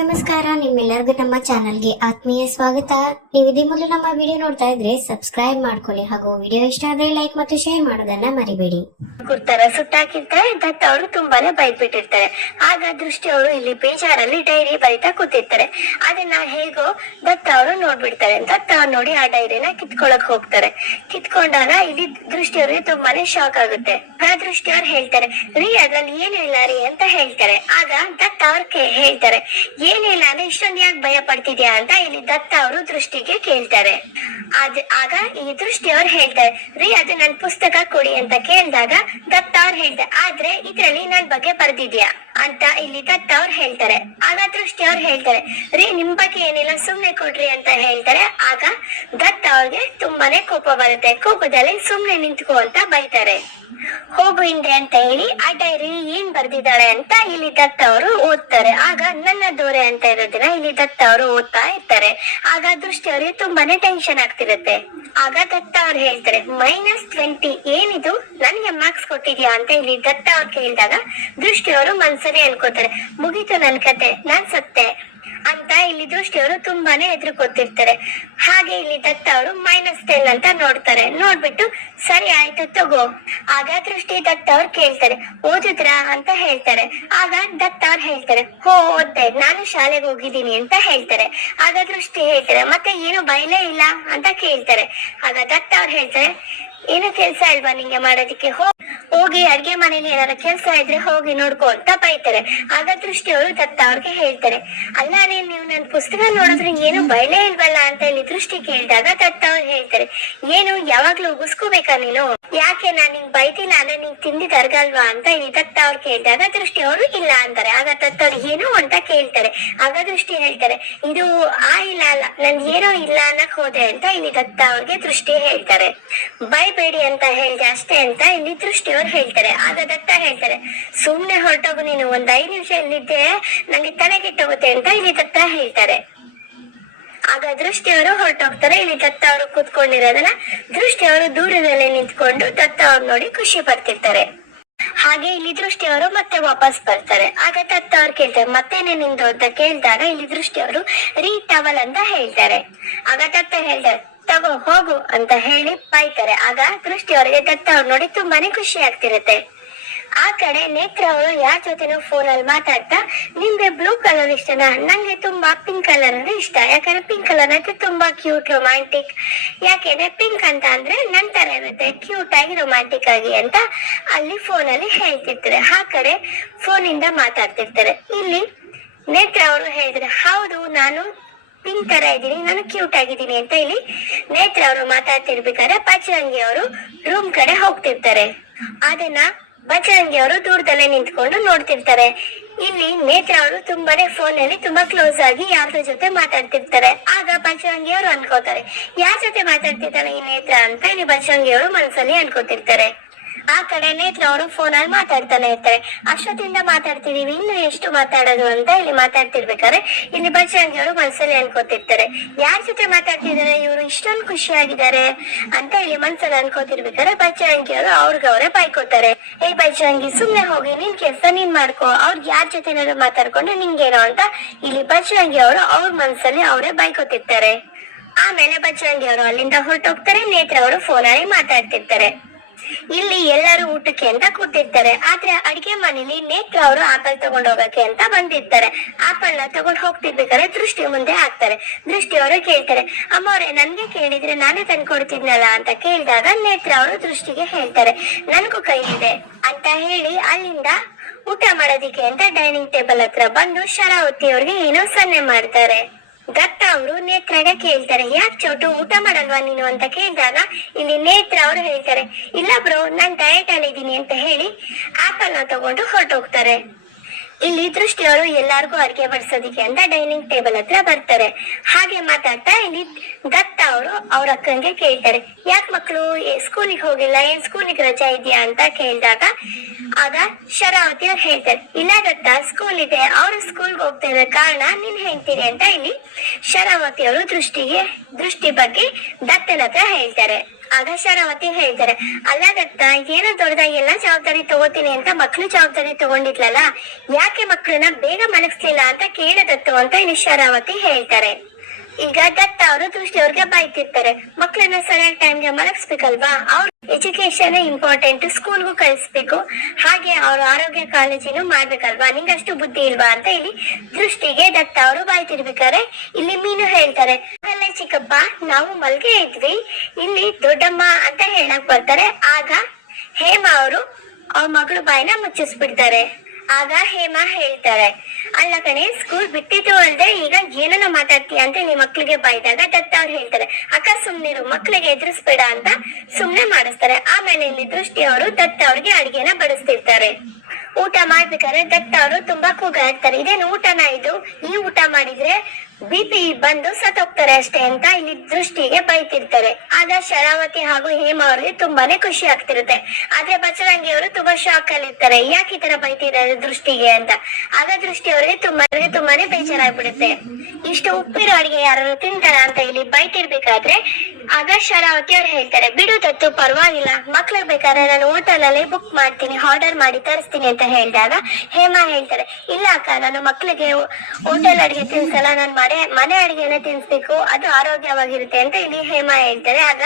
ನಮಸ್ಕಾರ, ನಿಮ್ಮೆಲ್ಲರಿಗೂ ನಮ್ಮ ಚಾನಲ್ಗೆ ಆತ್ಮೀಯ ಸ್ವಾಗತ. ನೀವು ಇದೇ ಮೊದಲು ನಮ್ಮ ವಿಡಿಯೋ ನೋಡ್ತಾ ಇದ್ರೆ ಸಬ್ಸ್ಕ್ರೈಬ್ ಮಾಡ್ಕೊಳ್ಳಿ ಹಾಗೂ ವಿಡಿಯೋ ಇಷ್ಟ ಆದ್ರೆ ಲೈಕ್ ಮತ್ತು ಶೇರ್ ಮಾಡೋದನ್ನ ಮರಿಬೇಡಿ. ಸುಟ್ಟಾಕಿರ್ತಾರೆ. ದತ್ತ ಅವರು ತುಂಬಾನೇ ಬೈದ್ಬಿಟ್ಟಿರ್ತಾರೆ. ಆಗ ದೃಷ್ಟಿ ಅವರು ಇಲ್ಲಿ ಬೇಜಾರಲ್ಲಿ ಡೈರಿ ಬರಿತಾ ಕೂತಿರ್ತಾರೆ. ಅದನ್ನ ಹೇಗೋ ದತ್ತ ಅವರು ನೋಡ್ಬಿಡ್ತಾರೆ. ದತ್ತ ಅವ್ರು ನೋಡಿ ಆ ಡೈರಿನ ಕಿತ್ಕೊಳಕ್ ಹೋಗ್ತಾರೆ. ಕಿತ್ಕೊಂಡಾಗ ಇಲ್ಲಿ ದೃಷ್ಟಿ ಅವ್ರಿಗೆ ತುಂಬಾನೇ ಶಾಕ್ ಆಗುತ್ತೆ. ಆ ದೃಷ್ಟಿ ಅವ್ರು ಹೇಳ್ತಾರೆ, ರೀ ಅದ್ರಲ್ಲಿ ಏನಿಲ್ಲ ರೀ ಅಂತ ಹೇಳ್ತಾರೆ. ಆಗ ದತ್ತ ಅವ್ರ ಹೇಳ್ತಾರೆ, ಏನಿಲ್ಲ ಅಂದ್ರೆ ಇಷ್ಟೊಂದು ಯಾಕೆ ಭಯ ಪಡ್ತಿದ್ಯಾ ಅಂತ ಇಲ್ಲಿ ದತ್ತ ಅವರು ದೃಷ್ಟಿಗೆ ಕೇಳ್ತಾರೆ. ಆಗ ಈ ದೃಷ್ಟಿ ಅವ್ರು ಹೇಳ್ತಾರೆ, ರೀ ಅದು ನನ್ ಪುಸ್ತಕ ಕೊಡಿ ಅಂತ ಕೇಳಿದಾಗ ದತ್ತ ಅವ್ರು ಹೇಳ್ತಾರೆ, ಆದ್ರೆ ಇದ್ರಲ್ಲಿ ನನ್ ಬಗ್ಗೆ ಬರ್ದಿದ್ಯಾ ಅಂತ ಇಲ್ಲಿ ದತ್ತ ಅವ್ರು ಹೇಳ್ತಾರೆ. ಆಗ ದೃಷ್ಟಿ ಅವ್ರು ಹೇಳ್ತಾರೆ, ರೀ ನಿಮ್ ಬಗ್ಗೆ ಏನಿಲ್ಲ ಸುಮ್ನೆ ಕೊಡ್ರಿ ಅಂತ ಹೇಳ್ತಾರೆ. ಆಗ ದತ್ತ ಅವ್ರಿಗೆ ತುಂಬಾನೇ ಕೋಪ ಬರುತ್ತೆ. ಕೋಪದಲ್ಲಿ ಸುಮ್ನೆ ನಿಂತ್ಕೋ ಅಂತ ಬೈತಾರೆ. ಹೋಗು ಹಿಂದೆ ಅಂತ ಹೇಳಿ ಆ ಡೈರಿ ಏನ್ ಬರ್ದಿದ್ದಾಳೆ ಅಂತ ಇಲ್ಲಿ ದತ್ತ ಅವರು ಓದ್ತಾರೆ. ಆಗ ನನ್ನ ದೊರೆ ಅಂತ ಇರೋದನ್ನ ಇಲ್ಲಿ ದತ್ತ ಅವರು ಓದ್ತಾ ಇರ್ತಾರೆ. ಆಗ ದೃಷ್ಟಿ ಅವ್ರಿಗೆ ತುಂಬಾನೇ ಟೆನ್ಷನ್ ಆಗ್ತಿರುತ್ತೆ. ಆಗ ದತ್ತ ಅವ್ರು ಹೇಳ್ತಾರೆ, -20 ಏನಿದು ನನ್ಗೆ ಮಾರ್ಕ್ಸ್ ಕೊಟ್ಟಿದ್ಯಾ ಅಂತ ಇಲ್ಲಿ ದತ್ತ ಅವ್ರು ಕೇಳಿದಾಗ ದೃಷ್ಟಿ ಅವರು ಮನ್ಸಲ್ಲಿ ಅನ್ಕೋತಾರೆ, ಮುಗೀತು ನನ್ ಕತೆ, ನಾನ್ ಸತ್ತೆ ಅಂತ ಇಲ್ಲಿ ದೃಷ್ಟಿಯವರು ತುಂಬಾನೇ ಹೆದರ್ಕೊತಿರ್ತಾರೆ. ಹಾಗೆ ಇಲ್ಲಿ ದತ್ತ ಅವರು -10 ಅಂತ ನೋಡ್ತಾರೆ. ನೋಡ್ಬಿಟ್ಟು ಸರಿ ಆಯ್ತು ತಗೋ. ಆಗ ದೃಷ್ಟಿ ದತ್ತ ಅವ್ರು ಕೇಳ್ತಾರೆ, ಓದಿದ್ರಾ ಅಂತ ಹೇಳ್ತಾರೆ. ಆಗ ದತ್ತ ಅವ್ರು ಹೇಳ್ತಾರೆ, ಓದ್ದೆ, ನಾನು ಶಾಲೆಗೆ ಹೋಗಿದ್ದೀನಿ ಅಂತ ಹೇಳ್ತಾರೆ. ಆಗ ದೃಷ್ಟಿ ಹೇಳ್ತಾರೆ, ಮತ್ತೆ ಏನು ಬಯಲೇ ಇಲ್ಲ ಅಂತ ಕೇಳ್ತಾರೆ. ಆಗ ದತ್ತ ಅವ್ರು ಹೇಳ್ತಾರೆ, ಏನು ಕೆಲ್ಸ ಇಲ್ವಾ ನಿಂಗೆ ಮಾಡೋದಿಕ್ಕೆ, ಹೋಗಿ ಅಡ್ಗೆ ಮನೇಲಿ ಏನಾರ ಕೆಲ್ಸ ಇದ್ರೆ ಹೋಗಿ ನೋಡ್ಕೊ ಅಂತ ಬೈತಾರೆ. ಆಗ ದೃಷ್ಟಿ ಅವರು ದತ್ತ ಅವ್ರಿಗೆ ಹೇಳ್ತಾರೆ, ಅಲ್ಲ ರೀ ನೀವು ನನ್ ಪುಸ್ತಕ ನೋಡಿದ್ರೆ ಏನು ಬಯಲೇ ಇಲ್ವಲ್ಲ ಅಂತ ಇಲ್ಲಿ ದೃಷ್ಟಿ ಕೇಳಿದಾಗ ದತ್ತ ಅವ್ರು ಹೇಳ್ತಾರೆ, ಏನು ಯಾವಾಗ್ಲೂ ಉಗಿಸ್ಕೋಬೇಕಾ ನೀನು, ಯಾಕೆ ನಾನ್ ನಿಂಗ್ ಬೈತಿಲ್ಲ ಅಂದ್ರೆ ನೀನ್ ತಿಂದಿದ್ ಅರ್ಗಲ್ವಾ ಅಂತ ಇಲ್ಲಿ ದತ್ತ ಅವ್ರು ಕೇಳಿದಾಗ ದೃಷ್ಟಿ ಅವರು ಇಲ್ಲ ಅಂತಾರೆ. ಆಗ ದತ್ತ ಅವ್ರು ಏನು ಅಂತ ಕೇಳ್ತಾರೆ. ಆಗ ದೃಷ್ಟಿ ಹೇಳ್ತಾರೆ, ಇದು ಇಲ್ಲ ಅಲ್ಲ, ನನ್ ಏನೋ ಇಲ್ಲ ಅನ್ನಕ್ ಹೋದೆ ಅಂತ ಇಲ್ಲಿ ದತ್ತ ಅವ್ರಿಗೆ ದೃಷ್ಟಿ ಹೇಳ್ತಾರೆ. ಬೈಬೇಡಿ ಅಂತ ಹೇಳ್ದೆ ಅಷ್ಟೇ ಅಂತ ಇಲ್ಲಿ ದೃಷ್ಟಿ ಅವ್ರು ಹೇಳ್ತಾರೆ. ಆಗ ದತ್ತ ಹೇಳ್ತಾರೆ, ಸುಮ್ನೆ ಹೊರಟೋಗು ನೀನು, ಒಂದ್ 5 ನಿಮಿಷ ಇಲ್ಲಿದ್ದೆ ನಂಗೆ ತಲೆ ಕೆಟ್ಟೋಗುತ್ತೆ ಅಂತ ಇಲ್ಲಿ ದತ್ತ ಹೇಳ್ತಾರೆ. ಆಗ ದೃಷ್ಟಿ ಅವರು ಹೊರಟೋಗ್ತಾರೆ. ಇಲ್ಲಿ ದತ್ತ ಅವರು ಕೂತ್ಕೊಂಡಿರೋದನ್ನ ದೃಷ್ಟಿ ಅವರು ದೂರದಲ್ಲೇ ನಿಂತ್ಕೊಂಡು ದತ್ತ ಅವ್ರು ನೋಡಿ ಖುಷಿ ಪಡ್ತಿರ್ತಾರೆ. ಹಾಗೆ ಇಲ್ಲಿ ದೃಷ್ಟಿ ಅವರು ಮತ್ತೆ ವಾಪಸ್ ಬರ್ತಾರೆ. ಆಗ ದತ್ತ ಅವ್ರು ಕೇಳ್ತಾರೆ, ಮತ್ತೇನೆ ನಿಂದು ಅಂತ ಕೇಳಿದಾಗ ಇಲ್ಲಿ ದೃಷ್ಟಿ ಅವರು ರೀ ಟವಲ್ ಅಂತ ಹೇಳ್ತಾರೆ. ಆಗ ದತ್ತ ಹೇಳ್ತಾರೆ, ತಗೋ ಹೋಗು ಅಂತ ಹೇಳಿ ಬೈತಾರೆ. ಆಗ ದೃಷ್ಟಿ ಅವರಿಗೆ ದತ್ತ ಅವ್ರು ನೋಡಿ ತುಂಬಾನೇ ಖುಷಿ ಆಗ್ತಿರುತ್ತೆ. ಆ ಕಡೆ ನೇತ್ರ ಅವರು ಯಾರ ಜೊತೆನೂ ಫೋನ್ ಅಲ್ಲಿ ಮಾತಾಡ್ತಾ, ನಿಮ್ಗೆ ಬ್ಲೂ ಕಲರ್ ಇಷ್ಟನಾ, ನಂಗೆ ತುಂಬಾ ಪಿಂಕ್ ಕಲರ್ ಅಂದ್ರೆ ಇಷ್ಟ, ಯಾಕಂದ್ರೆ ಪಿಂಕ್ ಕಲರ್ ಅಂದ್ರೆ ತುಂಬಾ ಕ್ಯೂಟ್ ರೊಮ್ಯಾಂಟಿಕ್, ಯಾಕೆಂದ್ರೆ ಪಿಂಕ್ ಅಂತ ಅಂದ್ರೆ ನನ್ ತರ ಇರುತ್ತೆ, ಕ್ಯೂಟ್ ಆಗಿ ರೊಮ್ಯಾಂಟಿಕ್ ಆಗಿ ಅಂತ ಅಲ್ಲಿ ಫೋನ್ ಅಲ್ಲಿ ಹೇಳ್ತಿರ್ತಾರೆ. ಆ ಕಡೆ ಫೋನ್ ಇಂದ ಮಾತಾಡ್ತಿರ್ತಾರೆ. ಇಲ್ಲಿ ನೇತ್ರ ಅವರು ಹೇಳಿದ್ರೆ, ಹೌದು ನಾನು ಪಿಂಕ್ ತರ ಇದ್ದೀನಿ, ನಾನು ಕ್ಯೂಟ್ ಆಗಿದ್ದೀನಿ ಅಂತ ಇಲ್ಲಿ ನೇತ್ರ ಅವರು ಮಾತಾಡ್ತಿರ್ಬೇಕಾದ್ರೆ ಬಜರಂಗಿ ಅವರು ರೂಮ್ ಕಡೆ ಹೋಗ್ತಿರ್ತಾರೆ. ಅದನ್ನ ಬಜರಂಗಿ ಅವರು ದೂರದಲ್ಲೇ ನಿಂತ್ಕೊಂಡು ನೋಡ್ತಿರ್ತಾರೆ. ಇಲ್ಲಿ ನೇತ್ರ ಅವರು ತುಂಬಾನೇ ಫೋನ್ ಅಲ್ಲಿ ತುಂಬಾ ಕ್ಲೋಸ್ ಆಗಿ ಯಾರ ಜೊತೆ ಮಾತಾಡ್ತಿರ್ತಾರೆ. ಆಗ ಬಜರಂಗಿ ಅವರು ಅನ್ಕೋತಾರೆ, ಯಾರ ಜೊತೆ ಮಾತಾಡ್ತಿರ್ತಾನೆ ಈ ನೇತ್ರ ಅಂತ ಇಲ್ಲಿ ಬಜರಂಗಿ ಅವರು ಮನಸ್ಸಲ್ಲಿ ಅನ್ಕೋತಿರ್ತಾರೆ. ಆ ಕಡೆ ನೇತ್ರ ಅವರು ಫೋನ್ ಅಲ್ಲಿ ಮಾತಾಡ್ತಾನೆ ಇರ್ತಾರೆ. ಅಷ್ಟೊತ್ತಿಂದ ಮಾತಾಡ್ತಿದೀವಿ, ಇನ್ನು ಎಷ್ಟು ಮಾತಾಡೋದು ಅಂತ ಇಲ್ಲಿ ಮಾತಾಡ್ತಿರ್ಬೇಕಾದ್ರೆ ಇಲ್ಲಿ ಬಜರಂಗಿ ಅವರು ಮನ್ಸಲ್ಲಿ ಅನ್ಕೋತಿರ್ತಾರೆ, ಯಾರ ಜೊತೆ ಮಾತಾಡ್ತಿದ್ದಾರೆ ಇವರು, ಇಷ್ಟೊಂದು ಖುಷಿಯಾಗಿದ್ದಾರೆ ಅಂತ ಇಲ್ಲಿ ಮನ್ಸಲ್ಲಿ ಅನ್ಕೋತಿರ್ಬೇಕಾದ್ರೆ ಬಜರಂಗಿ ಅವರು ಅವ್ರಿಗವ್ರೆ ಬೈಕೋತಾರೆ. ಬಜರಂಗಿ ಸುಮ್ನೆ ಹೋಗಿ ನಿನ್ ಕೆಲ್ಸ ನೀನ್ ಮಾಡ್ಕೋ, ಅವ್ರಿಗೆ ಯಾರ ಜೊತೆ ಮಾತಾಡ್ಕೊಂಡು ನಿಂಗೇನೋ ಅಂತ ಇಲ್ಲಿ ಬಜರಂಗಿ ಅವರು ಅವ್ರ ಮನ್ಸಲ್ಲಿ ಅವರೇ ಬೈಕೋತಿರ್ತಾರೆ. ಆಮೇಲೆ ಬಜರಂಗಿ ಅವರು ಅಲ್ಲಿಂದ ಹೊರಟೋಗ್ತಾರೆ. ನೇತ್ರ ಅವರು ಫೋನ್ ಅಲ್ಲಿ ಮಾತಾಡ್ತಿರ್ತಾರೆ. ಇಲ್ಲಿ ಎಲ್ಲರೂ ಊಟಕ್ಕೆ ಅಂತ ಕೂತಿರ್ತಾರೆ. ಆದ್ರೆ ಅಡಿಗೆ ಮನೇಲಿ ನೇತ್ರ ಅವರು ಆಪಲ್ ತಗೊಂಡ್ ಹೋಗಕ್ಕೆ ಅಂತ ಬಂದಿರ್ತಾರೆ. ಆಪಲ್ ನ ತಗೊಂಡ್ ಹೋಗ್ತಿರ್ಬೇಕಾದ್ರೆ ದೃಷ್ಟಿ ಮುಂದೆ ಹಾಕ್ತಾರೆ. ದೃಷ್ಟಿ ಅವರು ಕೇಳ್ತಾರೆ, ಅಮ್ಮವ್ರೆ ನನ್ಗೆ ಕೇಳಿದ್ರೆ ನಾನೇ ತಂದ್ಕೊಡ್ತಿದ್ನಲ್ಲ ಅಂತ ಕೇಳಿದಾಗ ನೇತ್ರ ಅವರು ದೃಷ್ಟಿಗೆ ಹೇಳ್ತಾರೆ, ನನ್ಗೂ ಕೈ ಇದೆ ಅಂತ ಹೇಳಿ ಅಲ್ಲಿಂದ ಊಟ ಮಾಡೋದಿಕ್ಕೆ ಅಂತ ಡೈನಿಂಗ್ ಟೇಬಲ್ ಹತ್ರ ಬಂದು ಶರಾವತಿ ಅವ್ರಿಗೆ ಏನೋ ಸನ್ನೆ ಮಾಡ್ತಾರೆ. ದತ್ತ ಅವರು ನೇತ್ರಗೆ ಕೇಳ್ತಾರೆ, ಯಾಕೆ ಚೋಟು ಊಟ ಮಾಡಲ್ವಾ ನೀನು ಅಂತ ಕೇಳಿದಾಗ ಇಲ್ಲಿ ನೇತ್ರ ಅವರು ಹೇಳ್ತಾರೆ, ಇಲ್ಲ ಬ್ರೋ ನಾನ್ ಡಯಟ್ ಅಲ್ಲಿ ಇದ್ದೀನಿ ಅಂತ ಹೇಳಿ ಆಪಲ್ ನ ತಗೊಂಡು ಹೊರಟೋಗ್ತಾರೆ. ಇಲ್ಲಿ ದೃಷ್ಟಿ ಅವರು ಎಲ್ಲಾರ್ಗು ಅಡಿಗೆ ಬಡಿಸೋದಿಕ್ಕೆ ಅಂತ ಡೈನಿಂಗ್ ಟೇಬಲ್ ಹತ್ರ ಬರ್ತಾರೆ. ಹಾಗೆ ಮಾತಾಡ್ತಾ ಇಲ್ಲಿ ದತ್ತ ಅವರು ಅವ್ರ ಅಕ್ಕಂಗೆ ಕೇಳ್ತಾರೆ, ಯಾಕೆ ಮಕ್ಕಳು ಸ್ಕೂಲಿಗೆ ಹೋಗಿಲ್ಲ, ಏನ್ ಸ್ಕೂಲಿಗೆ ರಜಾ ಇದೆಯಾ ಅಂತ ಕೇಳಿದಾಗ ಆಗ ಶರಾವತಿ ಅವ್ರು ಹೇಳ್ತಾರೆ, ಇಲ್ಲ ದತ್ತ ಸ್ಕೂಲ್ ಇದೆ, ಅವ್ರು ಸ್ಕೂಲ್ಗೆ ಹೋಗ್ತಾ ಇರೋ ಕಾರಣ ನೀನ್ ಹೇಳ್ತೀರಿ ಅಂತ ಇಲ್ಲಿ ಶರಾವತಿ ಅವರು ದೃಷ್ಟಿ ಬಗ್ಗೆ ದತ್ತನ ಹತ್ರ ಹೇಳ್ತಾರೆ. ಆಗ ಶರಾವತಿ ಹೇಳ್ತಾರೆ, ಅಲ್ಲ ದತ್ತ, ಏನೋ ದೊಡ್ಡದಾಗಿ ಎಲ್ಲಾ ಜವಾಬ್ದಾರಿ ತಗೋತೀನಿ ಅಂತ ಮಕ್ಳು ಜವಾಬ್ದಾರಿ ತಗೊಂಡಿದ್ಲಲ್ಲ, ಯಾಕೆ ಮಕ್ಳನ್ನ ಬೇಗ ಮಲಗಿಸ್ಲಿಲ್ಲ ಅಂತ ಕೇಳದತ್ತು ಅಂತ ಇಲ್ಲಿ ಶರಾವತಿ ಹೇಳ್ತಾರೆ. ಈಗ ದತ್ತ ಅವರು ದೃಷ್ಟಿ ಅವ್ರಿಗೆ ಬೈತಿರ್ತಾರೆ, ಮಕ್ಳನ್ನ ಸರಿಯಾಗಿ ಟೈಮ್ಗೆ ಮಲಗಿಸ್ಬೇಕಲ್ವಾ, ಅವ್ರ ಎಜುಕೇಶನ್ ಇಂಪಾರ್ಟೆಂಟ್, ಸ್ಕೂಲ್ಗೂ ಕಳಿಸ್ಬೇಕು, ಹಾಗೆ ಅವ್ರ ಆರೋಗ್ಯ ಕಾಳಜಿನೂ ಮಾಡ್ಬೇಕಲ್ವಾ, ನಿಂಗಷ್ಟು ಬುದ್ಧಿ ಇಲ್ವಾ ಅಂತ ಇಲ್ಲಿ ದೃಷ್ಟಿಗೆ ದತ್ತ ಅವರು ಬಾಯ್ತಿರ್ಬೇಕಾರೆ ಇಲ್ಲಿ ಮೀನು ಹೇಳ್ತಾರೆ, ಅಲ್ಲ ಚಿಕ್ಕಪ್ಪ, ನಾವು ಮಲ್ಗೆ ಇದ್ವಿ, ಇಲ್ಲಿ ದೊಡ್ಡಮ್ಮ ಅಂತ ಹೇಳಕ್ ಬರ್ತಾರೆ. ಆಗ ಹೇಮಾ ಅವರು ಅವ್ರ ಮಗಳು ಬಾಯಿನ ಮುಚ್ಚಿಸ್ಬಿಡ್ತಾರೆ. ಆಗ ಹೇಮಾ ಹೇಳ್ತಾರೆ, ಅಲ್ಲ ಕಣೆ, ಸ್ಕೂಲ್ ಬಿಟ್ಟಿದ್ದು ಅಲ್ದೆ ಈಗ ಏನನ್ನ ಮಾತಾಡ್ತೀಯ ಅಂತ ನಿಮ್ಮ ಮಕ್ಳಿಗೆ ಬೈದಾಗ ದತ್ತ ಅವ್ರು ಹೇಳ್ತಾರೆ, ಅಕ್ಕ ಸುಮ್ನಿರು, ಮಕ್ಳಿಗೆ ಎದುರಿಸ್ಬೇಡ ಅಂತ ಸುಮ್ನೆ ಮಾಡಿಸ್ತಾರೆ. ಆಮೇಲೆ ಇಲ್ಲಿ ದೃಷ್ಟಿ ಅವರು ದತ್ತ ಅವ್ರಿಗೆ ಅಡಿಗೆನ ಬಡಿಸ್ತಿರ್ತಾರೆ. ಊಟ ಮಾಡ್ಬೇಕಾದ್ರೆ ದತ್ತ ಅವರು ತುಂಬಾ ಕೂಗಾಡ್ತಾರೆ, ಇದೇನು ಊಟನ ಇದು, ಈ ಊಟ ಮಾಡಿದ್ರೆ BP ಬಂದು ಸತ್ತೋಗ್ತಾರೆ ಅಷ್ಟೇ ಅಂತ ಇಲ್ಲಿ ದೃಷ್ಟಿಗೆ ಬೈತಿರ್ತಾರೆ. ಆಗ ಶರಾವತಿ ಹಾಗೂ ಹೇಮಾ ಅವ್ರಿಗೆ ತುಂಬಾನೇ ಖುಷಿ ಆಗ್ತಿರುತ್ತೆ. ಆದ್ರೆ ಬಚರಂಗಿ ಅವರು ತುಂಬಾ ಶಾಕ್ ಅಲ್ಲಿ ಇರ್ತಾರೆ, ಯಾಕೆ ಈ ತರ ಬೈತಿದ್ದಾರೆ ದೃಷ್ಟಿಗೆ ಅಂತ. ಆಗ ದೃಷ್ಟಿ ಅವ್ರಿಗೆ ತುಂಬಾನೇ ಬೇಜಾರಾಗ್ಬಿಡುತ್ತೆ. ಇಷ್ಟು ಉಪ್ಪಿರೋ ಅಡಿಗೆ ಯಾರು ತಿಂತಾರ ಅಂತ ಇಲ್ಲಿ ಬೈತಿರ್ಬೇಕಾದ್ರೆ ಆಗ ಶರಾವತಿ ಅವ್ರು ಹೇಳ್ತಾರೆ, ಬಿಡು ದತ್ತು, ಪರವಾಗಿಲ್ಲ, ಮಕ್ಳಿಗೆ ಬೇಕಾದ್ರೆ ನಾನು ಹೋಟೆಲ್ ಅಲ್ಲಿ ಬುಕ್ ಮಾಡ್ತೀನಿ, ಆರ್ಡರ್ ಮಾಡಿ ತರಿಸ್ತೀನಿ ಅಂತ ಹೇಳಿದಾಗ ಹೇಮಾ ಹೇಳ್ತಾರೆ, ಇಲ್ಲ ಅಕ್ಕ, ನಾನು ಮಕ್ಳಿಗೆ ಹೋಟೆಲ್ ಅಡಿಗೆ ತಿನ್ಸಲ್ಲ, ನಾನು ಮನೆ ಅಡಿಗೆನ ತಿನ್ಸ್ಬೇಕು, ಅದು ಆರೋಗ್ಯವಾಗಿರುತ್ತೆ ಅಂತ ಇಲ್ಲಿ ಹೇಮಾ ಹೇಳ್ತಾರೆ. ಆಗ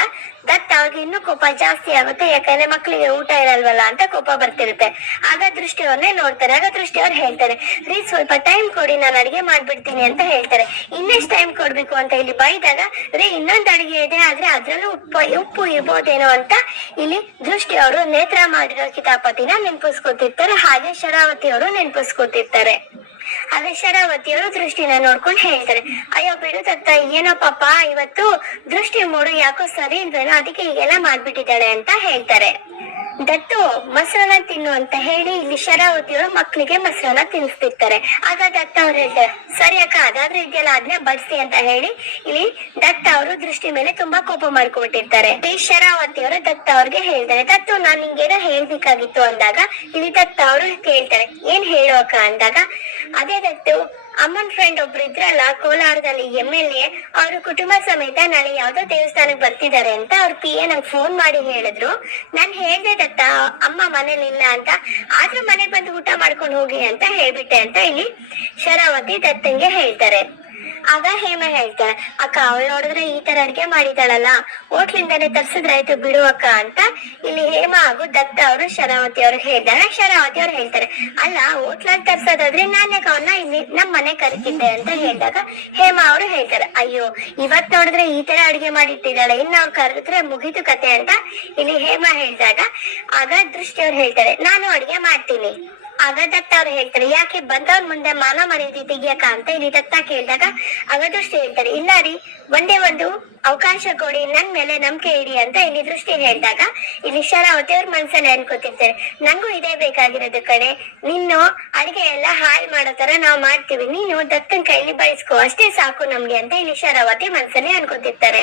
ದತ್ತ ಅವ್ರಿಗೆ ಇನ್ನೂ ಕೋಪ ಜಾಸ್ತಿ ಆಗುತ್ತೆ, ಯಾಕಂದ್ರೆ ಮಕ್ಳಿಗೆ ಊಟ ಇರಲ್ವಲ್ಲ ಅಂತ ಕೋಪ ಬರ್ತಿರುತ್ತೆ. ಆಗ ದೃಷ್ಟಿ ಅವ್ರನ್ನೇ ನೋಡ್ತಾರೆ. ಆಗ ದೃಷ್ಟಿ ಅವ್ರು ಹೇಳ್ತಾರೆ, ರೀ ಸ್ವಲ್ಪ ಟೈಮ್ ಕೊಡಿ, ನಾನು ಅಡಿಗೆ ಮಾಡ್ಬಿಡ್ತೀನಿ ಅಂತ ಹೇಳ್ತಾರೆ. ಇನ್ನೆಷ್ಟು ಟೈಮ್ ಕೊಡ್ಬೇಕು ಅಂತ ಇಲ್ಲಿ ಬೈದಾಗ, ರೀ ಇನ್ನೊಂದು ಅಡಿಗೆ ಇದೆ, ಆದ್ರೆ ಅದ್ರಲ್ಲೂ ಉಪ್ಪು ಇರ್ಬೋದೇನೋ ಅಂತ ಇಲ್ಲಿ ದೃಷ್ಟಿ ಅವರು ನೇತ್ರ ಮಾಡಿರೋ ಕಿತಾಪತಿನ ನೆನ್ಪಿಸ್ಕೊತಿರ್ತಾರೆ. ಹಾಗೆ ಶರಾವತಿ ಅವರು ನೆನ್ಪಿಸ್ಕೊತಿರ್ತಾರೆ. ಆಗ ಶರಾವತಿ ಅವರು ದೃಷ್ಟಿನ ನೋಡ್ಕೊಂಡು ಹೇಳ್ತಾರೆ, ಅಯ್ಯೋ ಬಿಡು ದತ್ತ, ಏನೋ ಪಾಪ ಇವತ್ತು ದೃಷ್ಟಿ ಮೂಡು ಯಾಕೋ ಸರಿ ಇಲ್ವೇನೋ, ಅದಕ್ಕೆ ಹೀಗೆಲ್ಲ ಮಾಡ್ಬಿಟ್ಟಿದ್ದಾಳೆ ಅಂತ ಹೇಳ್ತಾರೆ. ದತ್ತು ಮೊಸರನ್ನ ತಿನ್ನು ಅಂತ ಹೇಳಿ ಇಲ್ಲಿ ಶರಾವತಿ ಅವರು ಮಕ್ಳಿಗೆ ಮೊಸರನ್ನ ತಿನ್ನಿಸ್ತಿರ್ತಾರೆ. ಆಗ ದತ್ತ ಅವ್ರು ಹೇಳ್ತಾರೆ, ಸರಿ ಅಕ್ಕ, ಅದಾದ್ರೆ ಇದೆಯಲ್ಲ ಅದನ್ನೇ ಬಡಿಸಿ ಅಂತ ಹೇಳಿ ಇಲ್ಲಿ ದತ್ತ ಅವರು ದೃಷ್ಟಿ ಮೇಲೆ ತುಂಬಾ ಕೋಪ ಮಾಡ್ಕೊಬಿಟ್ಟಿರ್ತಾರೆ. ಈ ಶರಾವತಿ ಅವರು ದತ್ತ ಅವ್ರಿಗೆ ಹೇಳ್ತಾರೆ, ದತ್ತು, ನಾನ್ ನಿಂಗೇನೋ ಹೇಳ್ಬೇಕಾಗಿತ್ತು ಅಂದಾಗ ಇಲ್ಲಿ ದತ್ತ ಅವರು ಕೇಳ್ತಾರೆ, ಏನ್ ಹೇಳು ಅಕ್ಕ ಅಂದಾಗ, ಅದೇ ದತ್ತು, ಅಮ್ಮನ್ ಫ್ರೆಂಡ್ ಒಬ್ರು ಇದ್ರಲ್ಲ ಕೋಲಾರದಲ್ಲಿ MLA, ಅವ್ರ ಕುಟುಂಬ ಸಮೇತ ನಾಳೆ ಯಾವ್ದೋ ದೇವಸ್ಥಾನಕ್ಕೆ ಬರ್ತಿದ್ದಾರೆ ಅಂತ ಅವ್ರ PA ನಂಗೆ ಫೋನ್ ಮಾಡಿ ಹೇಳಿದ್ರು. ನಾನ್ ಹೇಳ್ದೆ ದತ್ತ, ಅಮ್ಮ ಮನೇಲಿ ಇಲ್ಲ ಅಂತ, ಆದ್ರೂ ಮನೆಗ್ ಬಂದು ಊಟ ಮಾಡ್ಕೊಂಡು ಹೋಗಿ ಅಂತ ಹೇಳ್ಬಿಟ್ಟೆ ಅಂತ ಇಲ್ಲಿ ಶರಾವತಿ ದತ್ತಂಗೆ ಹೇಳ್ತಾರೆ. ಆಗ ಹೇಮಾ ಹೇಳ್ತಾರೆ, ಅಕ್ಕ, ಅವಳು ನೋಡಿದ್ರೆ ಈ ತರ ಅಡ್ಗೆ ಮಾಡಿದಾಳಲ್ಲ, ಹೋಟ್ಲಿಂದಾನೆ ತರ್ಸಿದ್ರಾಯ್ತು ಬಿಡು ಅಕ್ಕ ಅಂತ ಇಲ್ಲಿ ಹೇಮಾ ಹಾಗೂ ದತ್ತ ಅವರು ಶರಾವತಿ ಅವ್ರಿಗೆ ಹೇಳಿದಾಗ ಶರಾವತಿ ಅವ್ರು ಹೇಳ್ತಾರೆ, ಅಲ್ಲ, ಹೋಟ್ಲಲ್ಲಿ ತರ್ಸೋದಾದ್ರೆ ನಾನ್ ಯಾಕೆ ಅವನ್ನ ಇಲ್ಲಿ ನಮ್ ಮನೆ ಕರಿತಿದ್ದೆ ಅಂತ ಹೇಳಿದಾಗ ಹೇಮಾ ಅವರು ಹೇಳ್ತಾರೆ, ಅಯ್ಯೋ, ಇವತ್ ನೋಡಿದ್ರೆ ಈ ತರ ಅಡ್ಗೆ ಮಾಡಿಟ್ಟಿದ್ದಾಳೆ, ಇನ್ನ ಅವ್ರು ಕರೆದ್ರೆ ಮುಗಿದು ಕತೆ ಅಂತ ಇಲ್ಲಿ ಹೇಮಾ ಹೇಳಿದಾಗ ಆಗ ದೃಷ್ಟಿ ಅವ್ರು ಹೇಳ್ತಾರೆ, ನಾನು ಅಡ್ಗೆ ಮಾಡ್ತೀನಿ. ಆಗ ದತ್ತ ಅವ್ರು ಹೇಳ್ತಾರೆ, ಯಾಕೆ ಬಂದವ್ರ ಮುಂದೆ ಮಾನ ಮರ್ಯಾದೆ ತೆಗಿಯಕ ಅಂತ ಇಲ್ಲಿ ದತ್ತ ಕೇಳಿದಾಗ ಆಗ ದೃಷ್ಟಿ ಹೇಳ್ತಾರೆ, ಇಲ್ಲ ರೀ, ಒಂದೇ ಒಂದು ಅವಕಾಶ ಕೊಡಿ, ನನ್ ಮೇಲೆ ನಂಬಿಕೆ ಇಡಿ ಅಂತ ಇಲ್ಲಿ ದೃಷ್ಟಿ ಹೇಳಿದಾಗ ಇಲ್ಲಿ ಶರಾವತಿ ಅವ್ರ ಮನ್ಸಲ್ಲಿ ಅನ್ಕೋತಿರ್ತಾರೆ, ನಂಗೂ ಇದೇ ಬೇಕಾಗಿರೋದು ಕಣೆ, ನೀನು ಅಡಿಗೆ ಎಲ್ಲ ಹಾಳು ಮಾಡೋ ತರ ನಾವ್ ಮಾಡ್ತೀವಿ, ನೀನು ದತ್ತನ್ ಕೈಲಿ ಬಯಸ್ಕೋ, ಅಷ್ಟೇ ಸಾಕು ನಮ್ಗೆ ಅಂತ ಇಲ್ಲಿ ಶರಾವತಿ ಮನ್ಸಲ್ಲಿ ಅನ್ಕೋತಿರ್ತಾರೆ.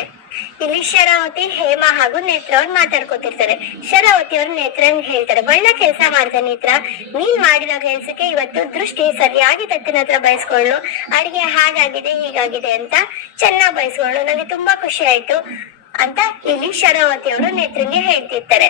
ಇಲ್ಲಿ ಶರಾವತಿ, ಹೇಮಾ ಹಾಗೂ ನೇತ್ರ ಅವ್ರು ಮಾತಾಡ್ಕೊತಿರ್ತಾರೆ. ಶರಾವತಿ ಅವ್ರು ನೇತ್ರನ್ ಹೇಳ್ತಾರೆ, ಒಳ್ಳೆ ಕೆಲಸ ಮಾಡ್ದೆ ನೇತ್ರ, ನೀನ್ ಮಾಡಿರೋ ಕೆಲ್ಸಕ್ಕೆ ಇವತ್ತು ದೃಷ್ಟಿ ಸರಿಯಾಗಿ ದತ್ತನ ಹತ್ರ ಬಯಸ್ಕೊಳ್ಳು, ಅಡಿಗೆ ಹಾಗಾಗಿದೆ ಹೀಗಾಗಿದೆ ಅಂತ ಚೆನ್ನಾಗ್ ಬಯಸ್ಕೊಳ್ಳು, ನನಗೆ ತುಂಬಾ ಖುಷಿ ಆಯ್ತು ಅಂತ ಇಲ್ಲಿ ಶರಾವತಿ ಅವರು ನೇತ್ರಂಗೆ ಹೇಳ್ತಿರ್ತಾರೆ.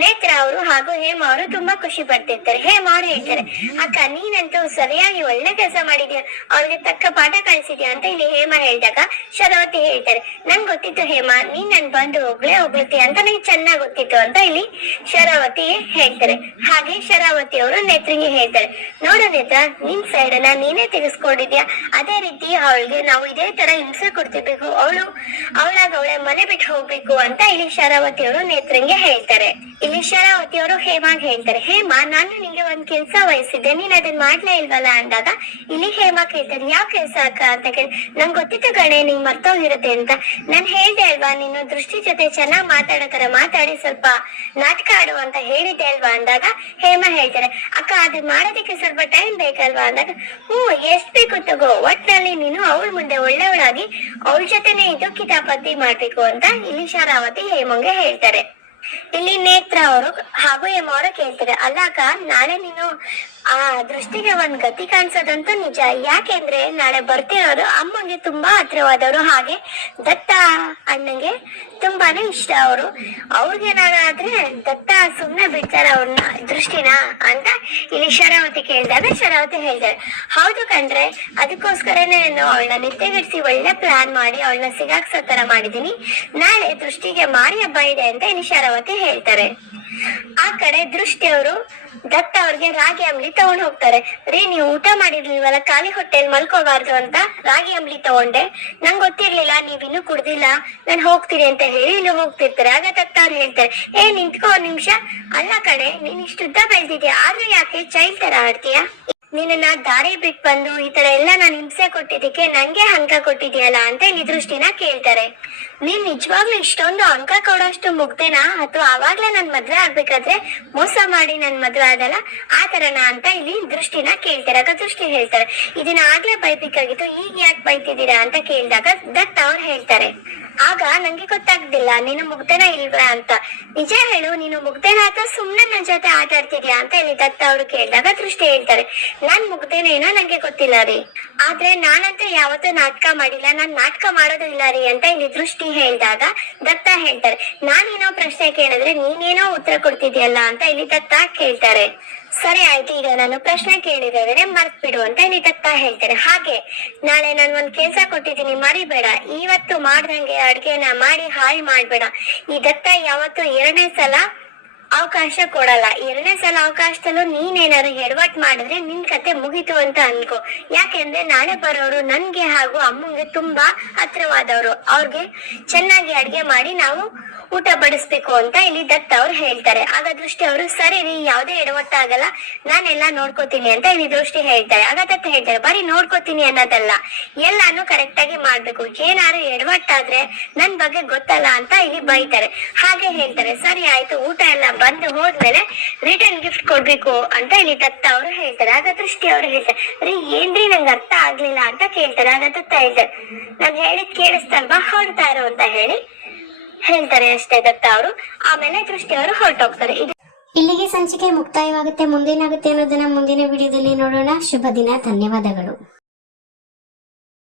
ನೇತ್ರ ಅವರು ಹಾಗೂ ಹೇಮಾ ಅವರು ತುಂಬಾ ಖುಷಿ ಪಡ್ತಿರ್ತಾರೆ. ಹೇಮಾ ಅವ್ರು ಹೇಳ್ತಾರೆ, ಅಕ್ಕ, ನೀನಂತೂ ಸರಿಯಾಗಿ ಒಳ್ಳೆ ಕೆಲಸ ಮಾಡಿದ್ಯಾ, ಅವ್ರಿಗೆ ತಕ್ಕ ಪಾಠ ಕಳಿಸಿದ್ಯಾ ಅಂತ ಇಲ್ಲಿ ಹೇಮಾ ಹೇಳಿದಾಗ ಶರಾವತಿ ಹೇಳ್ತಾರೆ, ನಂಗ್ ಗೊತ್ತಿತ್ತು ಹೇಮಾ, ನೀನ್ ನನ್ ಬಂದು ಹೊಗಳ್ತೀಯ ಅಂತ ನಂಗೆ ಚೆನ್ನಾಗ್ ಗೊತ್ತಿತ್ತು ಅಂತ ಇಲ್ಲಿ ಶರಾವತಿ ಹೇಳ್ತಾರೆ. ಹಾಗೆ ಶರಾವತಿ ಅವರು ನೇತ್ರಿಗೆ ಹೇಳ್ತಾರೆ, ನೋಡು ನೇತ್ರ, ನಿನ್ ಸೈಡ್ ನ ನೀನೇ ತೆಗೆಸ್ಕೊಂಡಿದ್ಯಾ, ಅದೇ ರೀತಿ ಅವಳಿಗೆ ನಾವು ಇದೇ ತರ ಹಿಂಸೆ ಕೊಡ್ತಿರ್ಬೇಕು, ಅವಳಾಗ ಅವಳೆ ಮನೆ ಬಿಟ್ಟು ಹೋಗ್ಬೇಕು ಅಂತ ಇಲ್ಲಿ ಶರಾವತಿ ಅವರು ನೇತ್ರಂಗೆ ಹೇಳ್ತಾರೆ. ಇಲ್ಲಿ ಶರಾವತಿ ಅವರು ಹೇಮಾಗ್ ಹೇಳ್ತಾರೆ, ಹೇಮಾ, ನಾನು ನಿಂಗೆ ಒಂದ್ ಕೆಲ್ಸ ವಹಿಸಿದ್ದೆ, ನೀನ್ ಅದನ್ನ ಮಾಡ್ಲೇ ಇಲ್ವಲ್ಲ ಅಂದಾಗ ಇಲ್ಲಿ ಹೇಮಾ ಕೇಳ್ತಾರೆ, ಯಾವ ಕೆಲ್ಸ ಅಕ್ಕ ಅಂತ ಕೇಳಿ, ನಂಗೆ ಗೊತ್ತಿತ್ತು ಗಣೆ ನಿಂಗ್ ಮರ್ತೋಗಿರುತ್ತೆ ಅಂತ, ನಾನ್ ಹೇಳ್ದೆ ಅಲ್ವಾ, ನೀನು ದೃಷ್ಟಿ ಜೊತೆ ಚೆನ್ನಾಗ್ ಮಾತಾಡೋ ತರ ಮಾತಾಡಿ ಸ್ವಲ್ಪ ನಾಟಕ ಆಡು ಅಂತ ಹೇಳಿದ್ದೆ ಅಲ್ವಾ ಅಂದಾಗ ಹೇಮಾ ಹೇಳ್ತಾರೆ, ಅಕ್ಕ, ಅದನ್ನ ಮಾಡೋದಕ್ಕೆ ಸ್ವಲ್ಪ ಟೈಮ್ ಬೇಕಲ್ವಾ ಅಂದಾಗ, ಎಷ್ಟ್ ಬೇಕು ತಗೋ, ಒಟ್ನಲ್ಲಿ ನೀನು ಅವಳ ಮುಂದೆ ಒಳ್ಳೆಯವಳಾಗಿ ಅವಳ ಜೊತೆನೆ ಇದು ಕಿತಾಪತಿ ಮಾಡ್ಬೇಕು ಅಂತ ಇಲ್ಲಿ ಶರಾವತಿ ಹೇಮಂಗೆ ಹೇಳ್ತಾರೆ. ಇಲ್ಲಿ ನೇತ್ರ ಅವರು ಹಾಗೂ ಹೇಮ ಅವರು ಕೇಳ್ತಾರೆ, ಅಲ್ಲ ಅಕ್ಕ, ನಾಳೆ ನೀನು ಆ ದೃಷ್ಟಿಗೆ ಒಂದ್ ಗತಿ ಕಾಣಿಸೋದಂತೂ ನಿಜ. ಯಾಕೆಂದ್ರೆ ನಾಳೆ ಬರ್ತಿರೋರು ಅಮ್ಮಂಗೆ ತುಂಬಾ ಹತ್ರವಾದವರು, ಹಾಗೆ ದತ್ತ ಅಣ್ಣಂಗೆ ತುಂಬಾನೇ ಇಷ್ಟ ಅವರು. ಅವ್ರಿಗೇನಾದ್ರೆ ದತ್ತ ಸುಮ್ನೆ ಬಿಡ್ತಾರ ಅವ್ರನ್ನ ದೃಷ್ಟಿನ ಅಂತ ಇಲ್ಲಿ ಶರಾವತಿ ಕೇಳಿದಾಗ ಶರಾವತಿ ಹೇಳ್ತಾರೆ, ಹೌದು ಕಂಡ್ರೆ, ಅದಕ್ಕೋಸ್ಕರನೇ ನಾನು ಅವಳನ್ನ ನಿದ್ದೆಗೆಡಿಸಿ ಒಳ್ಳೆ ಪ್ಲಾನ್ ಮಾಡಿ ಅವಳನ್ನ ಸಿಗಾಕ್ಸೋ ತರ ಮಾಡಿದೀನಿ. ನಾಳೆ ದೃಷ್ಟಿಗೆ ಮಾರಿ ಹಬ್ಬ ಇದೆ ಅಂತ ಇಲ್ಲಿ ಶರಾವತಿ ಹೇಳ್ತಾರೆ. ಆ ಕಡೆ ದೃಷ್ಟಿ ಅವರು ದತ್ತ ಅವ್ರಿಗೆ ರಾಗಿ ಅಂಬ್ಲಿ ತಗೊಂಡ್ ಹೋಗ್ತಾರೆ. ರೀ, ನೀವು ಊಟ ಮಾಡಿರ್ಲಿಲ್ವಲ್ಲ, ಖಾಲಿ ಹೊಟ್ಟೆಲ್ ಮಲ್ಕೋಬಾರ್ದು ಅಂತ ರಾಗಿ ಅಂಬ್ಲಿ ತಗೊಂಡೆ, ನಂಗೆ ಗೊತ್ತಿರ್ಲಿಲ್ಲ ನೀವಿನ್ನೂ ಕುಡ್ದಿಲ್ಲ, ನಾನು ಹೋಗ್ತೀನಿ ಅಂತ ಹೇಳಿ ಇಲ್ಲಿ ಹೋಗ್ತಿರ್ತಾರೆ. ಆಗ ದತ್ತ ಅವ್ರು ಹೇಳ್ತಾರೆ, ನಿಂತ್ಕೋ ಒಂದ್ ನಿಮಿಷ, ಅಲ್ಲ ಕಡೆ ನೀನ್ ಇಷ್ಟುದ್ದ ಬೆಳ್ದಿದ್ಯಾ, ಆದ್ರೂ ಯಾಕೆ ಚೈಲ್ಡ್ ತರ ಆಡ್ತೀಯಾ? ನಿನ್ನ ದಾರಿ ಬಿಟ್ಟು ಬಂದು ಈ ತರ ಎಲ್ಲ ನಾನು ಹಿಂಸೆ ಕೊಟ್ಟಿದ್ದಕ್ಕೆ ನಂಗೆ ಅಂಕ ಕೊಟ್ಟಿದ್ಯಲ್ಲ ಅಂತ ಇಲ್ಲಿ ದೃಷ್ಟಿನ ಕೇಳ್ತಾರೆ. ನೀನ್ ನಿಜವಾಗ್ಲೂ ಇಷ್ಟೊಂದು ಅಂಕ ಕೊಡೋಷ್ಟು ಮುಗ್ದೇನಾ, ಅಥವಾ ಅವಾಗ್ಲೇ ನನ್ ಮದ್ವೆ ಆಗ್ಬೇಕಾದ್ರೆ ಮೋಸ ಮಾಡಿ ನನ್ ಮದ್ವೆ ಆದಲ್ಲ ಆ ತರನಾ ಅಂತ ಇಲ್ಲಿ ದೃಷ್ಟಿನ ಕೇಳ್ತಾರೆ. ಆಗ ದೃಷ್ಟಿ ಹೇಳ್ತಾರೆ, ಇದನ್ನ ಆಗ್ಲೇ ಬೈಬೇಕಾಗಿತ್ತು, ಈಗ ಯಾಕೆ ಬೈತಿದ್ದೀರಾ ಅಂತ ಕೇಳಿದಾಗ ದತ್ತ ಅವ್ರು ಹೇಳ್ತಾರೆ, ಆಗ ನಂಗೆ ಗೊತ್ತಾಗ್ದಿಲ್ಲ ನೀನು ಮುಗ್ಧನ ಇಲ್ವಾ ಅಂತ. ನಿಜ ಹೇಳು, ನೀನು ಮುಗ್ಧನ ಅಥವಾ ಸುಮ್ನೆ ನನ್ ಜೊತೆ ಆಟ ಆಡ್ತಿದ್ಯಾ ಅಂತ ಇಲ್ಲಿ ದತ್ತ ಅವರು ಕೇಳಿದಾಗ ದೃಷ್ಟಿ ಹೇಳ್ತಾರೆ, ನಾನ್ ಮುಗ್ಧನೇನೋ ನಂಗೆ ಗೊತ್ತಿಲ್ಲ ರೀ, ಆದ್ರೆ ನಾನಂತೂ ಯಾವತ್ತೂ ನಾಟಕ ಮಾಡಿಲ್ಲ, ನಾನ್ ನಾಟಕ ಮಾಡೋದು ಇಲ್ಲ ರೀ ಅಂತ ಇಲ್ಲಿ ದೃಷ್ಟಿ ಹೇಳಿದಾಗ ದತ್ತ ಹೇಳ್ತಾರೆ, ನಾನೇನೋ ಪ್ರಶ್ನೆ ಕೇಳಿದ್ರೆ ನೀನೇನೋ ಉತ್ತರ ಕೊಡ್ತಿದ್ಯಲ್ಲ ಅಂತ ಇಲ್ಲಿ ದತ್ತ ಕೇಳ್ತಾರೆ. ಸರಿ ಆಯ್ತು, ಈಗ ನಾನು ಪ್ರಶ್ನೆ ಕೇಳಿದ್ರೆ ಮರ್ತ್ ಬಿಡು ಅಂತ ಇಲ್ಲಿ ದತ್ತ ಹೇಳ್ತಾರೆ. ಹಾಗೆ ನಾಳೆ ನಾನು ಒಂದ್ ಕೆಲ್ಸ ಕೊಟ್ಟಿದ್ದೀನಿ, ಮರಿಬೇಡ, ಇವತ್ತು ಮಾಡ್ದಂಗೆ ಅಡ್ಗೆನ ಮಾಡಿ ಹಾಳು ಮಾಡ್ಬೇಡ. ಈ ದತ್ತ ಯಾವತ್ತು ಎರಡನೇ ಸಲ ಅವಕಾಶ ಕೊಡಲ್ಲ. ಎರಡನೇ ಸಲ ಅವಕಾಶದಲ್ಲೂ ನೀನೇನಾದ್ರು ಎಡವಟ್ ಮಾಡಿದ್ರೆ ನಿನ್ ಕತೆ ಮುಗಿತು ಅಂತ ಅನ್ಕೋ. ಯಾಕೆಂದ್ರೆ ನಾಳೆ ಬರೋರು ನನ್ಗೆ ಹಾಗೂ ಅಮ್ಮಂಗೆ ತುಂಬಾ ಹತ್ರವಾದವರು, ಅವ್ರಿಗೆ ಚೆನ್ನಾಗಿ ಅಡ್ಗೆ ಮಾಡಿ ನಾವು ಊಟ ಬಡಿಸ್ಬೇಕು ಅಂತ ಇಲ್ಲಿ ದತ್ತ ಅವ್ರು ಹೇಳ್ತಾರೆ. ಆಗ ದೃಷ್ಟಿ ಅವರು, ಸರಿ ರೀ, ಯಾವ್ದೇ ಎಡವಟ್ಟಾಗಲ್ಲ, ನಾನೆಲ್ಲ ನೋಡ್ಕೋತೀನಿ ಅಂತ ಇಲ್ಲಿ ದೃಷ್ಟಿ ಹೇಳ್ತಾರೆ. ಆಗ ದತ್ತ ಹೇಳ್ತಾರೆ, ಬರೀ ನೋಡ್ಕೋತೀನಿ ಅನ್ನೋದಲ್ಲ, ಎಲ್ಲಾನು ಕರೆಕ್ಟ್ ಆಗಿ ಮಾಡ್ಬೇಕು, ಏನಾದ್ರು ಎಡವಟ್ಟಾದ್ರೆ ನನ್ ಬಗ್ಗೆ ಗೊತ್ತಲ್ಲ ಅಂತ ಇಲ್ಲಿ ಬೈತಾರೆ. ಹಾಗೆ ಹೇಳ್ತಾರೆ, ಸರಿ ಆಯ್ತು, ಊಟ ಎಲ್ಲ ಬಂದು ಹೋದ್ಮೇಲೆ ರಿಟರ್ನ್ ಗಿಫ್ಟ್ ಕೊಡ್ಬೇಕು ಅಂತ ಇಲ್ಲಿ ದತ್ತ ಅವರು ಹೇಳ್ತಾರೆ. ಆಗ ದೃಷ್ಟಿ ಅವರು ಹೇಳ್ತಾರೆ, ರೀ ಏನ್ರಿ ನಂಗೆ ಅರ್ಥ ಆಗ್ಲಿಲ್ಲ ಅಂತ ಕೇಳ್ತಾರೆ. ಆಗ ದತ್ತ ಹೇಳ್ತಾರೆ, ನಾನ್ ಹೇಳಿದ್ ಕೇಳಿಸ್ತಲ್ವಾ, ಹೊರಡ್ತಾ ಇರೋ ಅಂತ ಹೇಳಿ ಹೇಳ್ತಾರೆ ಅಷ್ಟೇ ದತ್ತ ಅವರು. ಆಮೇಲೆ ದೃಷ್ಟಿ ಅವರು ಹೊರಟೋಗ್ತಾರೆ. ಇಲ್ಲಿಗೆ ಸಂಚಿಕೆ ಮುಕ್ತಾಯವಾಗುತ್ತೆ. ಮುಂದೇನಾಗುತ್ತೆ ಅನ್ನೋದನ್ನ ಮುಂದಿನ ವಿಡಿಯೋದಲ್ಲಿ ನೋಡೋಣ. ಶುಭ ದಿನ. ಧನ್ಯವಾದಗಳು.